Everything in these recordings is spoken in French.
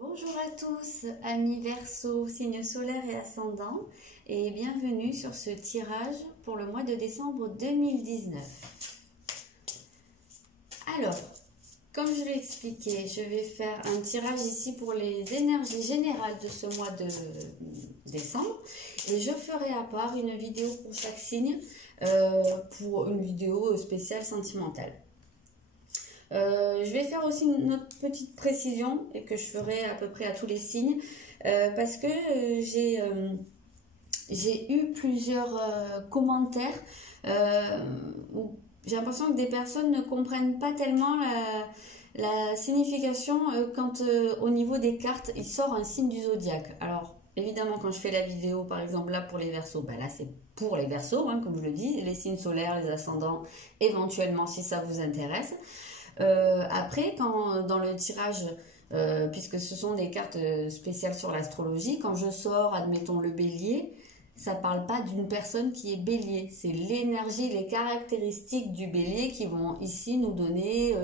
Bonjour à tous, amis Verseau, signe solaire et ascendant, et bienvenue sur ce tirage pour le mois de décembre 2019. Alors, comme je l'ai expliqué, je vais faire un tirage ici pour les énergies générales de ce mois de décembre, et je ferai à part une vidéo pour chaque signe, pour une vidéo spéciale sentimentale. Je vais faire aussi une autre petite précision et que je ferai à peu près à tous les signes parce que j'ai eu plusieurs commentaires où j'ai l'impression que des personnes ne comprennent pas tellement la signification quand au niveau des cartes il sort un signe du zodiaque. Alors évidemment quand je fais la vidéo par exemple là pour les Verseaux, bah là c'est pour les Verseaux hein, comme je le dis, les signes solaires, les ascendants éventuellement si ça vous intéresse. Après, quand dans le tirage, puisque ce sont des cartes spéciales sur l'astrologie, quand je sors, admettons le bélier, ça ne parle pas d'une personne qui est bélier. C'est l'énergie, les caractéristiques du bélier qui vont ici nous donner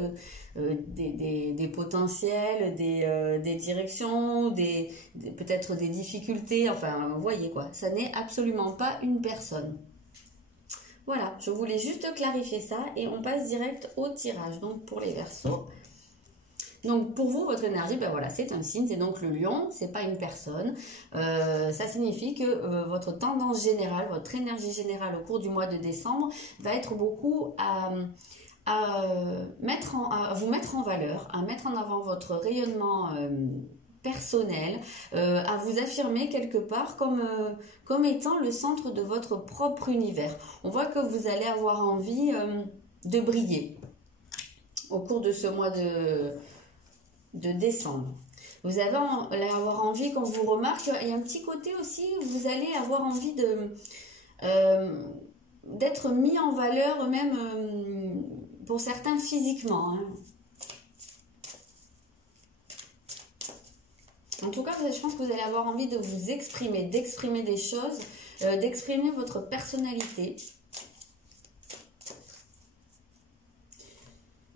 des potentiels, des directions, peut-être des difficultés. Enfin, vous voyez quoi, ça n'est absolument pas une personne. Voilà, je voulais juste clarifier ça et on passe direct au tirage. Donc pour les Verseaux, donc pour vous, votre énergie, ben voilà, c'est un signe, c'est donc le lion, c'est pas une personne. Ça signifie que votre tendance générale, votre énergie générale au cours du mois de décembre va être beaucoup à vous mettre en valeur, à mettre en avant votre rayonnement personnel, à vous affirmer quelque part comme étant le centre de votre propre univers. On voit que vous allez avoir envie de briller au cours de ce mois de décembre. Vous allez avoir envie, quand vous remarque, il y a un petit côté aussi où vous allez avoir envie d'être mis en valeur, même pour certains physiquement. Hein. En tout cas, je pense que vous allez avoir envie de vous exprimer, d'exprimer des choses, d'exprimer votre personnalité.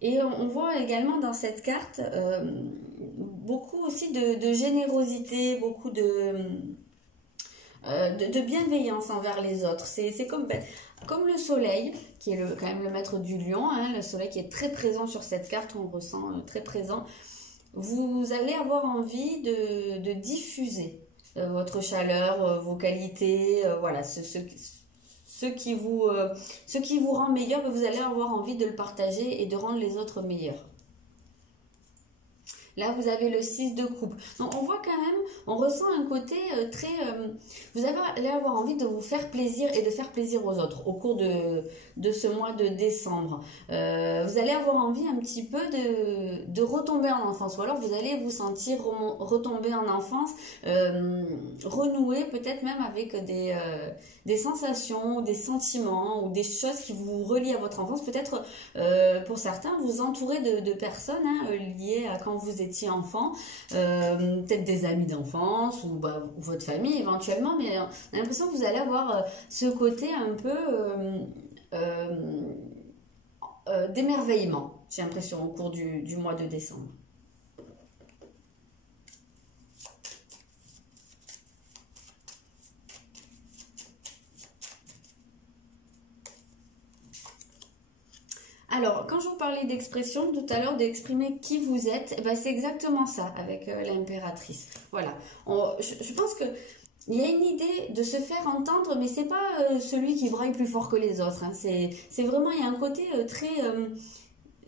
Et on voit également dans cette carte beaucoup aussi de générosité, beaucoup de bienveillance envers les autres. C'est comme le soleil, qui est quand même le maître du lion, hein, le soleil qui est très présent sur cette carte, on le ressent très présent. Vous allez avoir envie de diffuser votre chaleur, vos qualités, voilà, ce qui vous rend meilleur, vous allez avoir envie de le partager et de rendre les autres meilleurs. Là, vous avez le 6 de coupe. Donc, on voit quand même, on ressent un côté très... vous allez avoir envie de vous faire plaisir et de faire plaisir aux autres au cours de ce mois de décembre. Vous allez avoir envie un petit peu de retomber en enfance. Ou alors, vous allez vous sentir retomber en enfance, renouer peut-être même avec des sensations, des sentiments ou des choses qui vous relient à votre enfance. Peut-être, pour certains, vous entourez de personnes hein, liées à quand vous étiez enfant, peut-être des amis d'enfance ou votre famille éventuellement, mais on a l'impression que vous allez avoir ce côté un peu d'émerveillement, j'ai l'impression, au cours du mois de décembre. Alors, quand je vous parlais d'expression tout à l'heure, d'exprimer qui vous êtes, eh ben, c'est exactement ça avec l'impératrice. Voilà. Je pense que il y a une idée de se faire entendre, mais c'est pas celui qui braille plus fort que les autres. Hein. C'est vraiment, il y a un côté très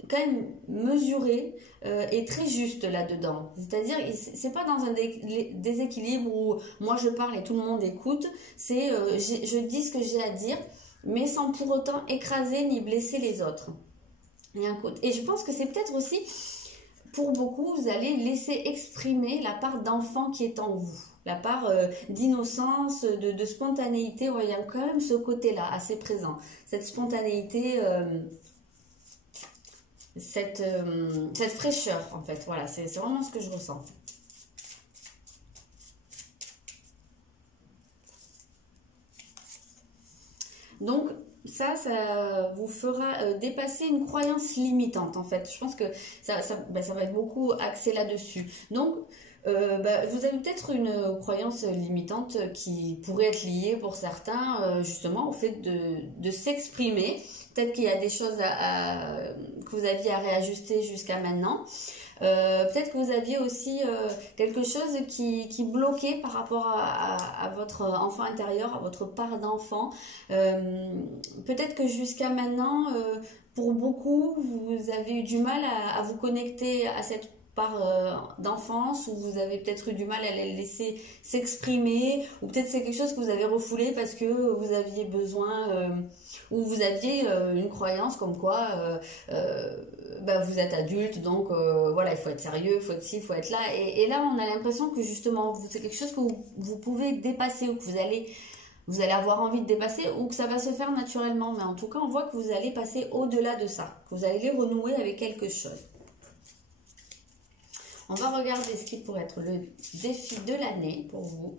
quand même mesuré et très juste là-dedans. C'est-à-dire, c'est pas dans un déséquilibre où moi je parle et tout le monde écoute. C'est je dis ce que j'ai à dire, mais sans pour autant écraser ni blesser les autres. Et je pense que c'est peut-être aussi, pour beaucoup, vous allez laisser exprimer la part d'enfant qui est en vous. La part d'innocence, de spontanéité. Ouais, il y a quand même ce côté-là assez présent. Cette spontanéité, cette fraîcheur, en fait. Voilà, c'est vraiment ce que je ressens. Donc, ça vous fera dépasser une croyance limitante en fait. Je pense que ça va être beaucoup axé là-dessus. Donc, vous avez peut-être une croyance limitante qui pourrait être liée pour certains justement au fait de s'exprimer. Peut-être qu'il y a des choses que vous aviez à réajuster jusqu'à maintenant. Peut-être que vous aviez aussi quelque chose qui bloquait par rapport à votre enfant intérieur, à votre part d'enfant. Peut-être que jusqu'à maintenant, pour beaucoup, vous avez eu du mal à vous connecter à cette part d'enfance, ou vous avez peut-être eu du mal à les laisser s'exprimer, ou peut-être c'est quelque chose que vous avez refoulé parce que vous aviez besoin, ou vous aviez une croyance comme quoi vous êtes adulte, donc voilà, il faut être sérieux, il faut être ci, il faut être là. Et là, on a l'impression que justement, c'est quelque chose que vous pouvez dépasser, ou que vous allez avoir envie de dépasser, ou que ça va se faire naturellement. Mais en tout cas, on voit que vous allez passer au-delà de ça, que vous allez renouer avec quelque chose. On va regarder ce qui pourrait être le défi de l'année pour vous.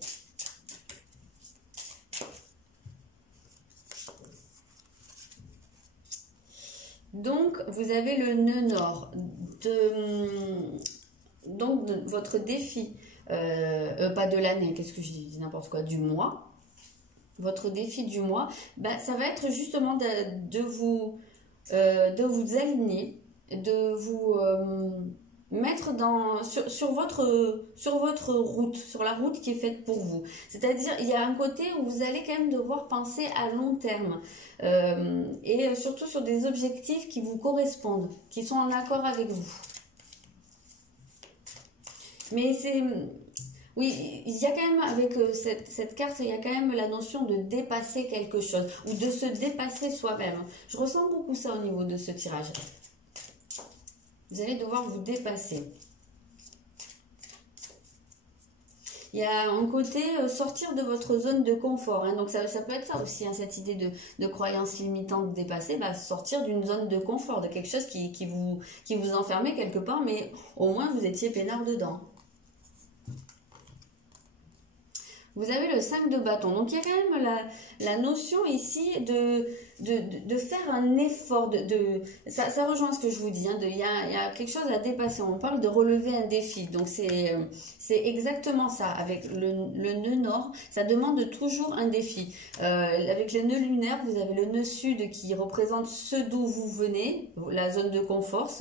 Donc, vous avez le nœud nord. Donc, votre défi, pas de l'année, qu'est-ce que je dis n'importe quoi, du mois. Votre défi du mois, ça va être justement de vous aligner, de vous mettre sur votre route, sur la route qui est faite pour vous. C'est-à-dire, il y a un côté où vous allez quand même devoir penser à long terme, et surtout sur des objectifs qui vous correspondent, qui sont en accord avec vous. Mais oui, il y a quand même, avec cette carte, il y a quand même la notion de dépasser quelque chose, ou de se dépasser soi-même. Je ressens beaucoup ça au niveau de ce tirage. Vous allez devoir vous dépasser. Il y a un côté sortir de votre zone de confort. Donc ça peut être ça aussi, cette idée de croyance limitante dépassée. Sortir d'une zone de confort, de quelque chose qui vous enfermait quelque part, mais au moins vous étiez peinard dedans. Vous avez le 5 de bâton. Donc, il y a quand même la notion ici de faire un effort. Ça rejoint ce que je vous dis. Il y a quelque chose à dépasser. On parle de relever un défi. Donc, c'est exactement ça. Avec le nœud nord, ça demande toujours un défi. Avec le nœud lunaire, vous avez le nœud sud qui représente ce d'où vous venez, la zone de confort,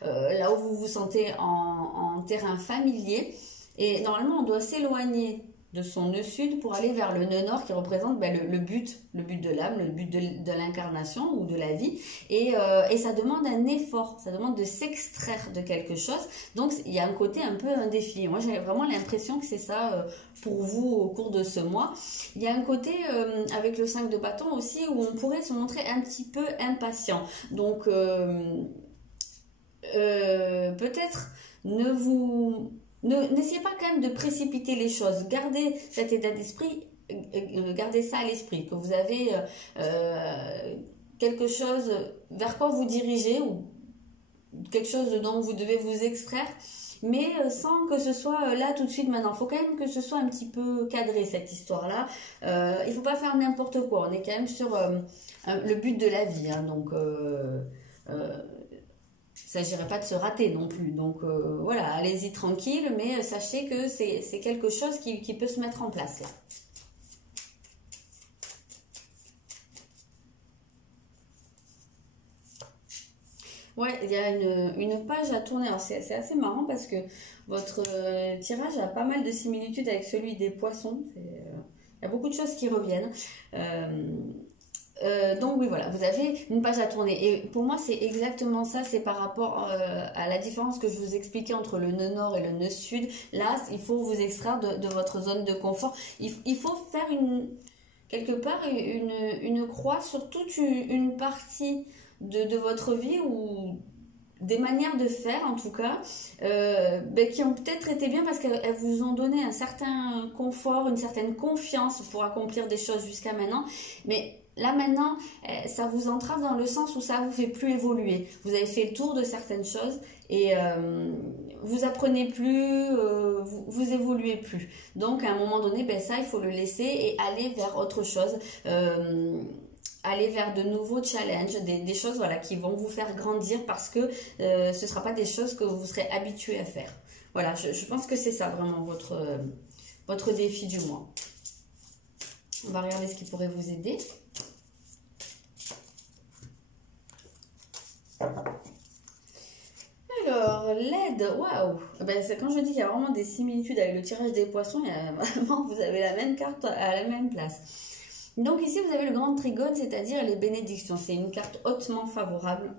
là où vous vous sentez en terrain familier. Et normalement, on doit s'éloigner de son nœud sud pour aller vers le nœud nord qui représente le but de l'âme, le but de l'incarnation ou de la vie. Et ça demande un effort, ça demande de s'extraire de quelque chose. Donc, il y a un côté un peu un défi. Moi, j'ai vraiment l'impression que c'est ça pour vous au cours de ce mois. Il y a un côté avec le 5 de bâton aussi où on pourrait se montrer un petit peu impatient. Donc, peut-être n'essayez pas quand même de précipiter les choses. Gardez cet état d'esprit, gardez ça à l'esprit, que vous avez quelque chose vers quoi vous dirigez, ou quelque chose dont vous devez vous extraire, mais sans que ce soit là tout de suite maintenant. Il faut quand même que ce soit un petit peu cadré, cette histoire-là. Il ne faut pas faire n'importe quoi. On est quand même sur le but de la vie. Donc, il ne s'agirait pas de se rater non plus. Donc voilà, allez-y tranquille, mais sachez que c'est quelque chose qui peut se mettre en place là. Ouais, il y a une page à tourner. Alors c'est assez marrant parce que votre tirage a pas mal de similitudes avec celui des poissons. Il y a beaucoup de choses qui reviennent. Donc oui, voilà, vous avez une page à tourner. Et pour moi, c'est exactement ça. C'est par rapport à la différence que je vous expliquais entre le nœud nord et le nœud sud. Là, il faut vous extraire de votre zone de confort. Il faut faire quelque part une croix sur toute une partie de votre vie, ou des manières de faire en tout cas, qui ont peut-être été bien parce qu'elles vous ont donné un certain confort, une certaine confiance pour accomplir des choses jusqu'à maintenant. Mais là maintenant, ça vous entrave dans le sens où ça vous fait plus évoluer. Vous avez fait le tour de certaines choses et vous apprenez plus, vous évoluez plus. Donc à un moment donné, ça il faut le laisser et aller vers autre chose. aller vers de nouveaux challenges, des choses voilà, qui vont vous faire grandir parce que ce ne sera pas des choses que vous serez habitué à faire. Voilà, je pense que c'est ça vraiment votre défi du mois. On va regarder ce qui pourrait vous aider. Alors, l'aide, waouh! Ben, quand je dis qu'il y a vraiment des similitudes avec le tirage des poissons, il y a vraiment, vous avez la même carte à la même place. Donc ici, vous avez le grand trigone, c'est-à-dire les bénédictions. C'est une carte hautement favorable.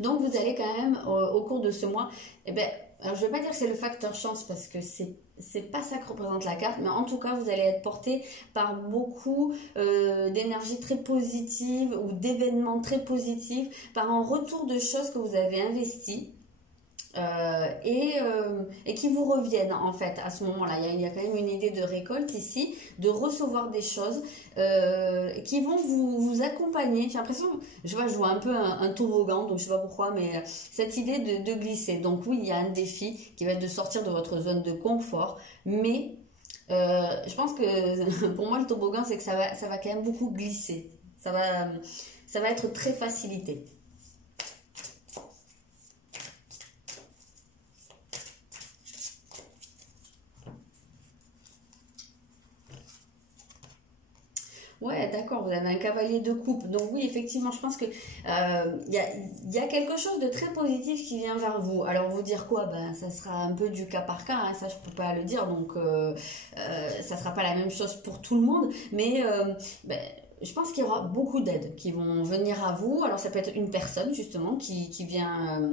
Donc vous allez quand même, au cours de ce mois, eh ben, alors je ne vais pas dire que c'est le facteur chance parce que c'est pas ça que représente la carte, mais en tout cas vous allez être porté par beaucoup d'énergie très positive ou d'événements très positifs, par un retour de choses que vous avez investies. Et qui vous reviennent en fait à ce moment-là. Il y a quand même une idée de récolte ici, de recevoir des choses qui vont vous accompagner. J'ai l'impression, je vois un peu un toboggan, donc je sais pas pourquoi, mais cette idée de glisser. Donc oui, il y a un défi qui va être de sortir de votre zone de confort, mais je pense que pour moi le toboggan, c'est que ça va quand même beaucoup glisser. Ça va être très facilité. Ouais, d'accord, vous avez un cavalier de coupe. Donc oui, effectivement, je pense que y a quelque chose de très positif qui vient vers vous. Alors, vous dire quoi? Ben, ça sera un peu du cas par cas, hein, ça je peux pas le dire. Donc, ça sera pas la même chose pour tout le monde. Mais ben, je pense qu'il y aura beaucoup d'aides qui vont venir à vous. Alors, ça peut être une personne, justement, qui vient...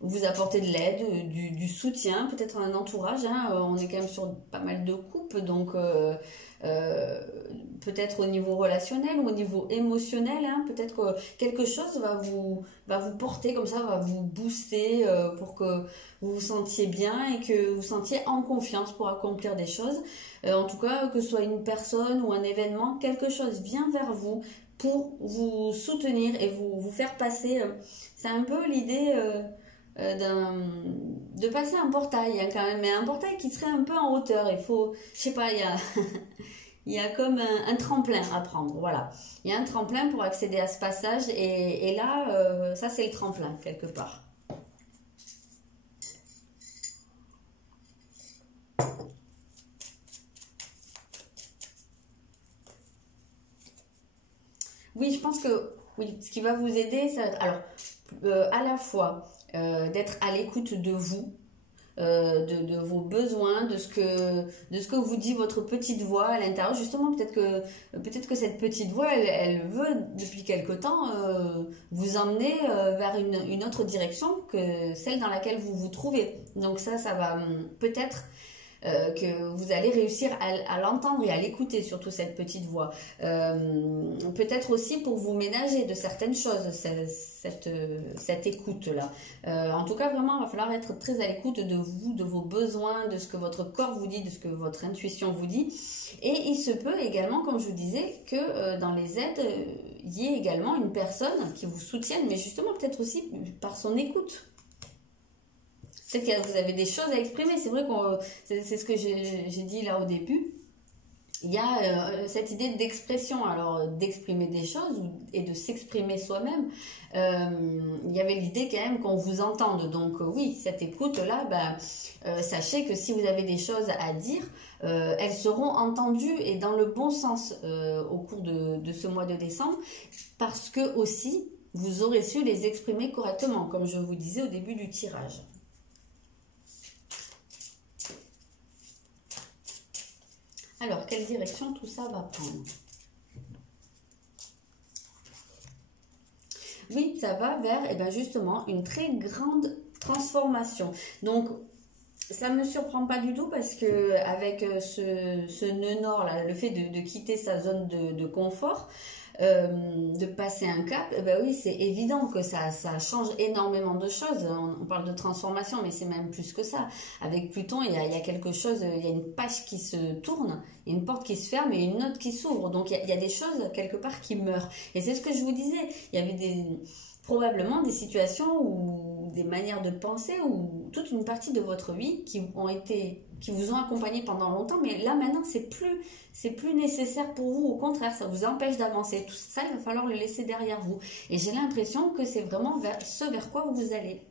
vous apporter de l'aide, du soutien, peut-être un entourage, hein, on est quand même sur pas mal de couples, donc peut-être au niveau relationnel ou au niveau émotionnel, hein, peut-être que quelque chose va vous porter comme ça, va vous booster pour que vous vous sentiez bien et que vous vous sentiez en confiance pour accomplir des choses. En tout cas, que ce soit une personne ou un événement, quelque chose vient vers vous pour vous soutenir et vous faire passer. C'est un peu l'idée... de passer un portail, hein, quand même, mais un portail qui serait un peu en hauteur. Il faut, je sais pas, il y a comme un tremplin à prendre, voilà. Il y a un tremplin pour accéder à ce passage et là, ça c'est le tremplin quelque part. Oui, je pense que oui, ce qui va vous aider, ça va être, alors, à la fois d'être à l'écoute de vous, de vos besoins, de ce que vous dit votre petite voix à l'intérieur. Justement, peut-être que cette petite voix, elle veut depuis quelque temps vous emmener vers une autre direction que celle dans laquelle vous vous trouvez. Donc ça va peut-être que vous allez réussir à l'entendre et à l'écouter, surtout cette petite voix. Peut-être aussi pour vous ménager de certaines choses, cette écoute-là. En tout cas, vraiment, il va falloir être très à l'écoute de vous, de vos besoins, de ce que votre corps vous dit, de ce que votre intuition vous dit. Et il se peut également, comme je vous disais, que dans les aides, il y ait également une personne qui vous soutienne, mais justement peut-être aussi par son écoute. Peut-être que vous avez des choses à exprimer. C'est vrai que c'est ce que j'ai dit là au début. Il y a cette idée d'expression, alors d'exprimer des choses et de s'exprimer soi-même. Il y avait l'idée quand même qu'on vous entende. Donc oui, cette écoute-là, sachez que si vous avez des choses à dire, elles seront entendues et dans le bon sens au cours de ce mois de décembre, parce que aussi, vous aurez su les exprimer correctement, comme je vous disais au début du tirage. Alors, quelle direction tout ça va prendre? Oui, ça va vers justement une très grande transformation. Donc, ça ne me surprend pas du tout parce que avec ce nœud nord, là, le fait de quitter sa zone de confort, de passer un cap, oui, c'est évident que ça change énormément de choses. On parle de transformation, mais c'est même plus que ça. Avec Pluton, il y a quelque chose, il y a une page qui se tourne, il y a une porte qui se ferme et une autre qui s'ouvre. Donc, il y a des choses, quelque part, qui meurent. Et c'est ce que je vous disais. Il y avait probablement des situations où des manières de penser ou toute une partie de votre vie qui vous ont accompagné pendant longtemps, mais là maintenant c'est plus nécessaire pour vous, au contraire ça vous empêche d'avancer. Tout ça, il va falloir le laisser derrière vous. Et j'ai l'impression que c'est vraiment vers quoi vous allez.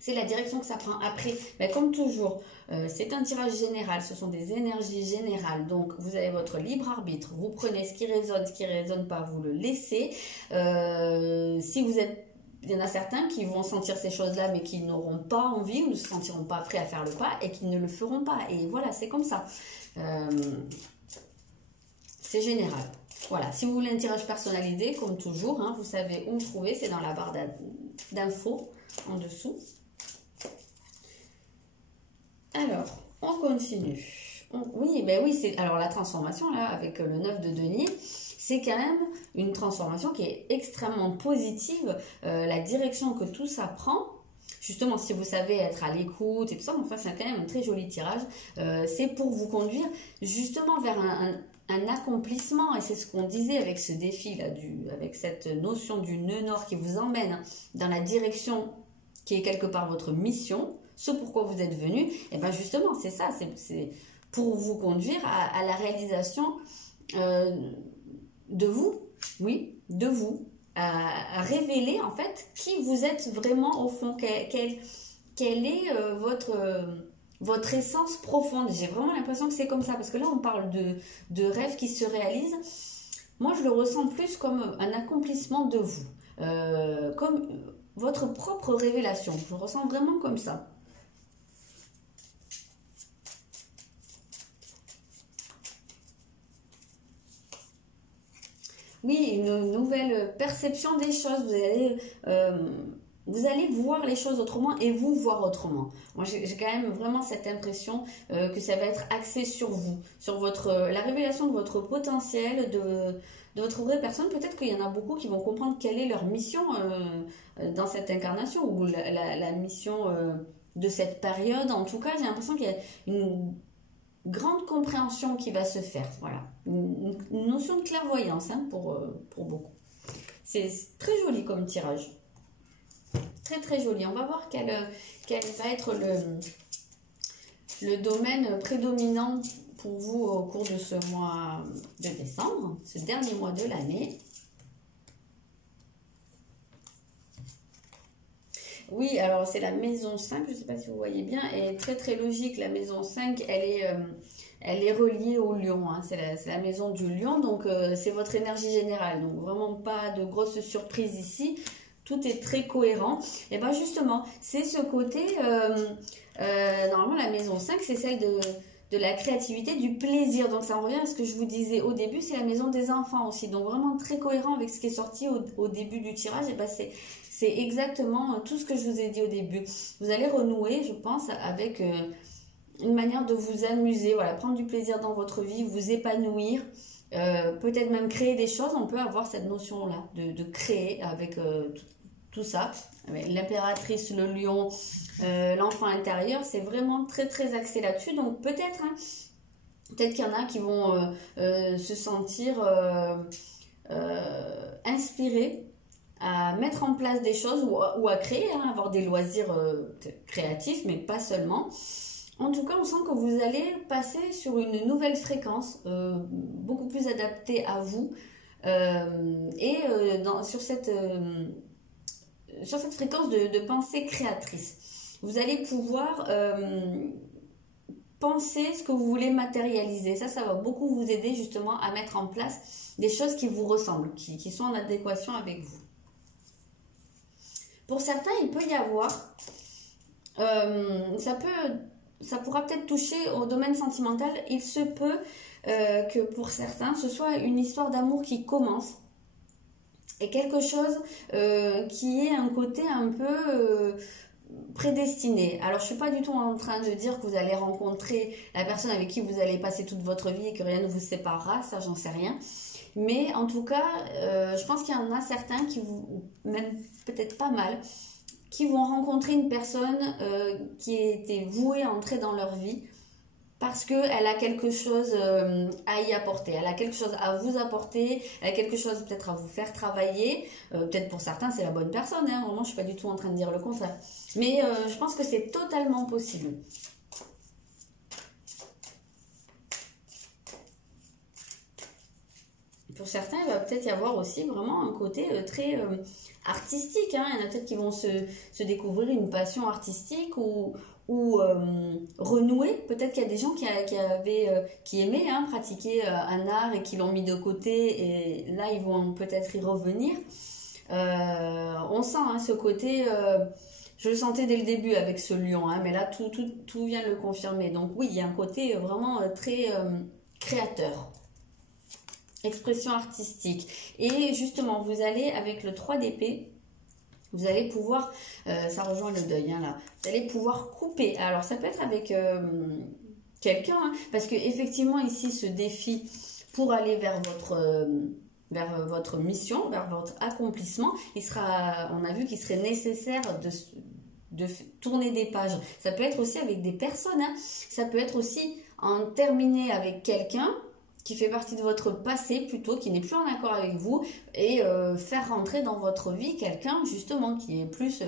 C'est la direction que ça prend. Après, ben comme toujours, c'est un tirage général, ce sont des énergies générales. Donc, vous avez votre libre arbitre. Vous prenez ce qui résonne pas, vous le laissez. Si vous êtes... Il y en a certains qui vont sentir ces choses-là, mais qui n'auront pas envie ou ne se sentiront pas prêts à faire le pas et qui ne le feront pas. Et voilà, c'est comme ça. C'est général. Voilà, si vous voulez un tirage personnalisé, comme toujours, hein, vous savez où me trouver, c'est dans la barre d'infos en dessous. Alors, on continue. Oui, c'est alors la transformation là avec le 9 de denier, c'est quand même une transformation qui est extrêmement positive. La direction que tout ça prend, justement, si vous savez être à l'écoute et tout ça, enfin, c'est quand même un très joli tirage. C'est pour vous conduire justement vers un accomplissement, et c'est ce qu'on disait avec ce défi là, avec cette notion du nœud nord qui vous emmène dans la direction qui est quelque part votre mission. Ce pourquoi vous êtes venu, et bien justement, c'est ça, c'est pour vous conduire à la réalisation de vous, oui, de vous, à révéler en fait qui vous êtes vraiment au fond, quelle est votre essence profonde. J'ai vraiment l'impression que c'est comme ça, parce que là on parle de rêves qui se réalisent. Moi je le ressens plus comme un accomplissement de vous, comme votre propre révélation. Je le ressens vraiment comme ça. Oui, une nouvelle perception des choses. Vous allez voir les choses autrement et vous voir autrement. Moi, j'ai quand même vraiment cette impression que ça va être axé sur vous, sur la révélation de votre potentiel, de votre vraie personne. Peut-être qu'il y en a beaucoup qui vont comprendre quelle est leur mission dans cette incarnation ou la mission de cette période. En tout cas, j'ai l'impression qu'il y a une grande compréhension qui va se faire, voilà, une notion de clairvoyance hein, pour beaucoup. C'est très joli comme tirage, très très joli. On va voir quel va être le domaine prédominant pour vous au cours de ce mois de décembre, ce dernier mois de l'année. Oui, alors c'est la maison 5, je ne sais pas si vous voyez bien, et très très logique, la maison 5, elle est reliée au lion, hein. C'est la maison du lion, donc c'est votre énergie générale, donc vraiment pas de grosses surprises ici, tout est très cohérent. Et bien justement, c'est ce côté, normalement la maison 5, c'est celle de la créativité, du plaisir, donc ça revient à ce que je vous disais au début, c'est la maison des enfants aussi, donc vraiment très cohérent avec ce qui est sorti au début du tirage. Et ben c'est exactement tout ce que je vous ai dit au début. Vous allez renouer, je pense, avec une manière de vous amuser, voilà, prendre du plaisir dans votre vie, vous épanouir, peut-être même créer des choses. On peut avoir cette notion-là de créer avec tout ça. L'impératrice, le lion, l'enfant intérieur, c'est vraiment très très axé là-dessus. Donc peut-être, hein, peut-être qu'il y en a qui vont se sentir inspirés à mettre en place des choses ou à créer, hein, avoir des loisirs créatifs, mais pas seulement. En tout cas, on sent que vous allez passer sur une nouvelle fréquence, beaucoup plus adaptée à vous, sur cette fréquence de pensée créatrice. Vous allez pouvoir penser ce que vous voulez matérialiser. Ça va beaucoup vous aider justement à mettre en place des choses qui vous ressemblent, qui sont en adéquation avec vous. Pour certains, il peut y avoir, ça pourra peut-être toucher au domaine sentimental. Il se peut que pour certains, ce soit une histoire d'amour qui commence et quelque chose qui est un côté un peu prédestiné. Alors, je ne suis pas du tout en train de dire que vous allez rencontrer la personne avec qui vous allez passer toute votre vie et que rien ne vous séparera, ça, j'en sais rien. Mais en tout cas, je pense qu'il y en a certains qui même peut-être pas mal, qui vont rencontrer une personne qui était vouée à entrer dans leur vie parce qu'elle a quelque chose à y apporter, elle a quelque chose à vous apporter, elle a quelque chose peut-être à vous faire travailler. Peut-être pour certains c'est la bonne personne, hein. Vraiment je suis pas du tout en train de dire le contraire. Mais je pense que c'est totalement possible. Pour certains, il va peut-être y avoir aussi vraiment un côté très artistique, hein. Il y en a peut-être qui vont se découvrir une passion artistique ou renouer. Peut-être qu'il y a des gens qui aimaient hein, pratiquer un art et qui l'ont mis de côté et là, ils vont peut-être y revenir. On sent hein, ce côté... je le sentais dès le début avec ce lion, hein, mais là, tout vient le confirmer. Donc oui, il y a un côté vraiment très créateur. Expression artistique. Et justement, vous allez avec le 3 d'épée, vous allez pouvoir, ça rejoint le deuil, hein, là, vous allez pouvoir couper. Alors, ça peut être avec quelqu'un, hein, parce que effectivement ici, ce défi pour aller vers votre mission, vers votre accomplissement, on a vu qu'il serait nécessaire de tourner des pages. Ça peut être aussi avec des personnes, hein. Ça peut être aussi en terminer avec quelqu'un qui fait partie de votre passé plutôt, qui n'est plus en accord avec vous, et faire rentrer dans votre vie quelqu'un justement qui est plus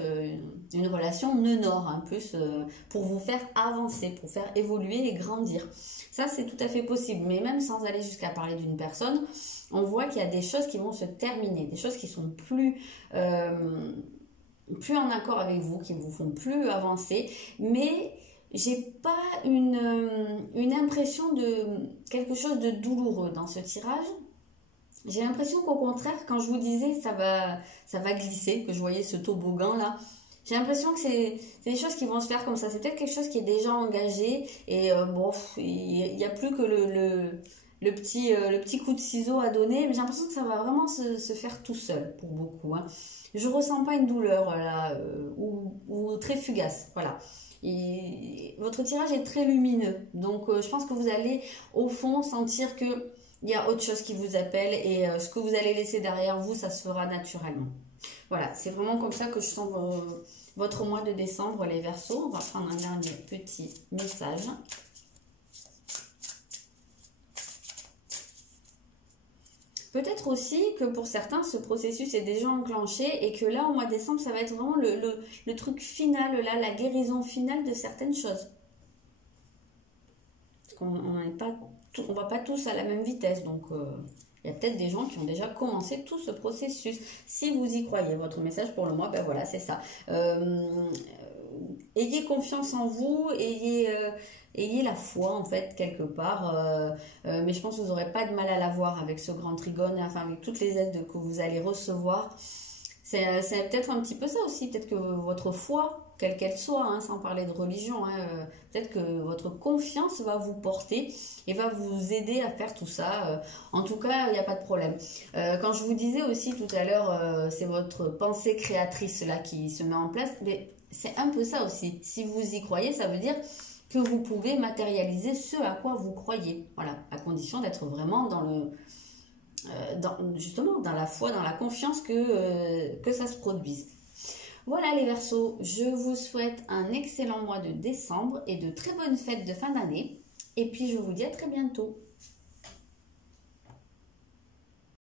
une relation nœud-nord, hein, plus pour vous faire avancer, pour faire évoluer et grandir. Ça c'est tout à fait possible, mais même sans aller jusqu'à parler d'une personne, on voit qu'il y a des choses qui vont se terminer, des choses qui sont plus en accord avec vous, qui ne vous font plus avancer, mais j'ai pas une impression de quelque chose de douloureux dans ce tirage. J'ai l'impression qu'au contraire, quand je vous disais ça va glisser, que je voyais ce toboggan là, j'ai l'impression que c'est des choses qui vont se faire comme ça. C'est peut-être quelque chose qui est déjà engagé et bon, il n'y a plus que le petit coup de ciseau à donner, mais j'ai l'impression que ça va vraiment se faire tout seul pour beaucoup, hein. Je ressens pas une douleur là, ou très fugace, voilà. Votre tirage est très lumineux, donc je pense que vous allez au fond sentir que il y a autre chose qui vous appelle et ce que vous allez laisser derrière vous, ça se fera naturellement. Voilà, c'est vraiment comme ça que je sens votre mois de décembre, les Verseaux. On va prendre un dernier petit message. Peut-être aussi que pour certains, ce processus est déjà enclenché et que là, au mois de décembre, ça va être vraiment le truc final, là, la guérison finale de certaines choses. Parce qu'on ne va pas tous à la même vitesse, donc il y a peut-être des gens qui ont déjà commencé tout ce processus. Si vous y croyez, votre message pour le mois, ben voilà, c'est ça. Ayez confiance en vous, ayez la foi en fait quelque part, mais je pense que vous n'aurez pas de mal à l'avoir avec ce grand trigone, enfin avec toutes les aides que vous allez recevoir. C'est peut-être un petit peu ça aussi, peut-être que votre foi, quelle qu'elle soit, hein, sans parler de religion, hein, peut-être que votre confiance va vous porter et va vous aider à faire tout ça. En tout cas, il n'y a pas de problème. Quand je vous disais aussi tout à l'heure, c'est votre pensée créatrice là qui se met en place, mais c'est un peu ça aussi. Si vous y croyez, ça veut dire que vous pouvez matérialiser ce à quoi vous croyez. Voilà, à condition d'être vraiment justement dans la foi, dans la confiance que ça se produise. Voilà les Verseaux, je vous souhaite un excellent mois de décembre et de très bonnes fêtes de fin d'année. Et puis je vous dis à très bientôt.